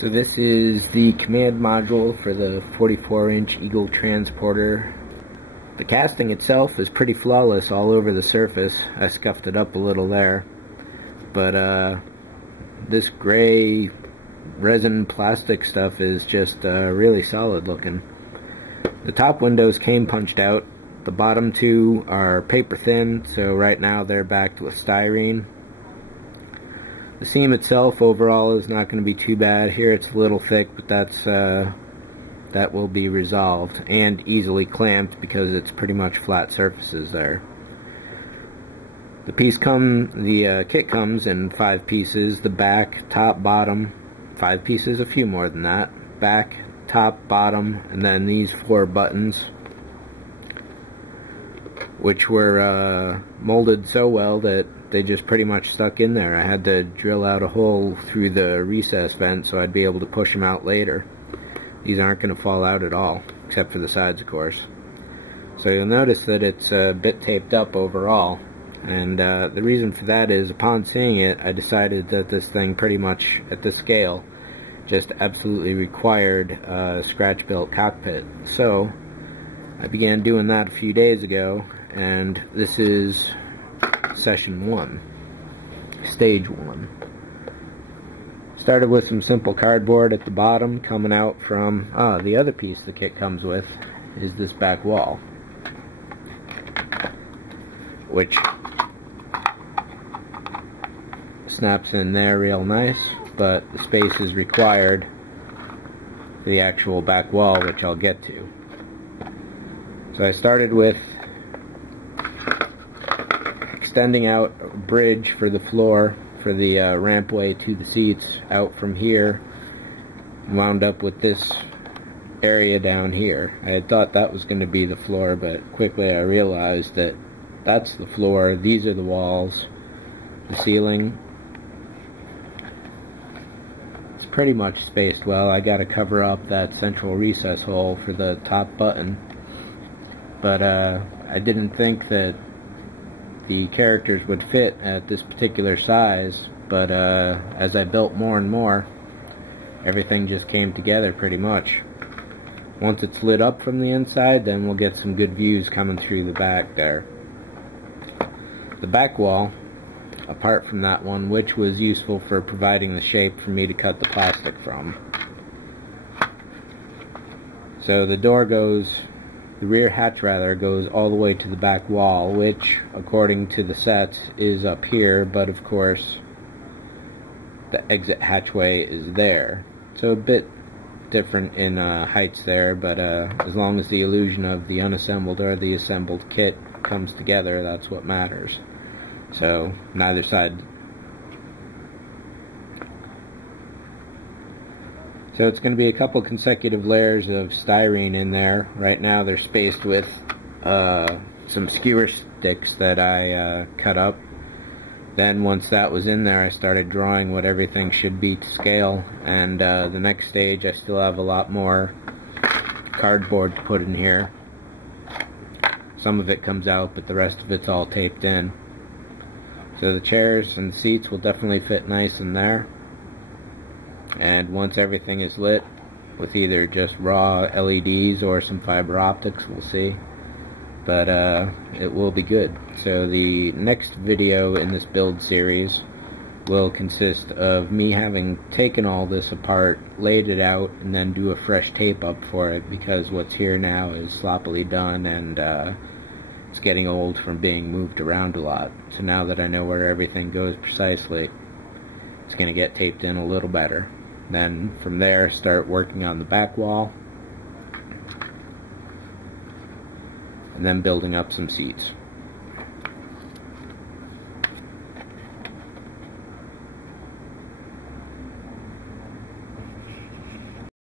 So this is the command module for the 44-inch Eagle transporter. The casting itself is pretty flawless all over the surface. I scuffed it up a little there. But this gray resin plastic stuff is just really solid looking. The top windows came punched out. The bottom two are paper thin, so right now they're backed with styrene. The seam itself overall is not going to be too bad. Here it's a little thick, but that will be resolved and easily clamped because it's pretty much flat surfaces there. The kit comes in 5 pieces: the back, top, bottom. 5 pieces, a few more than that. Back, top, bottom, and then these 4 buttons, which were molded so well that they just pretty much stuck in there. I had to drill out a hole through the recess vent so I'd be able to push them out later. These aren't going to fall out at all, except for the sides, of course. So you'll notice that it's a bit taped up overall, and the reason for that is upon seeing it, I decided that this thing pretty much at this scale just absolutely required a scratch-built cockpit. So I began doing that a few days ago, and this is session 1, stage 1. Started with some simple cardboard at the bottom coming out from, the other piece the kit comes with is this back wall, which snaps in there real nice, but the space is required for the actual back wall, which I'll get to. So I started with extending out a bridge for the floor, for the rampway to the seats out from here, wound up with this area down here. I had thought that was going to be the floor, but quickly I realized that that's the floor, these are the walls, the ceiling. It's pretty much spaced well. I got to cover up that central recess hole for the top button, but I didn't think that the characters would fit at this particular size, but as I built more and more, everything just came together pretty much. Once it's lit up from the inside, then we'll get some good views coming through the back there. The back wall, apart from that one, which was useful for providing the shape for me to cut the plastic from. So the door goes, the rear hatch rather, goes all the way to the back wall, which, according to the sets, is up here, but of course the exit hatchway is there. So a bit different in heights there, but as long as the illusion of the unassembled or the assembled kit comes together, that's what matters. So neither side. So it's going to be a couple consecutive layers of styrene in there. Right now they're spaced with some skewer sticks that I cut up. Then once that was in there, I started drawing what everything should be to scale, and the next stage I still have a lot more cardboard to put in here. Some of it comes out, but the rest of it's all taped in. So the chairs and the seats will definitely fit nice in there. And once everything is lit with either just raw LEDs or some fiber optics, we'll see. But it will be good. So the next video in this build series will consist of me having taken all this apart, laid it out, and then do a fresh tape up for it, because what's here now is sloppily done, and it's getting old from being moved around a lot. So now that I know where everything goes precisely, it's going to get taped in a little better. Then from there, start working on the back wall, and then building up some seats.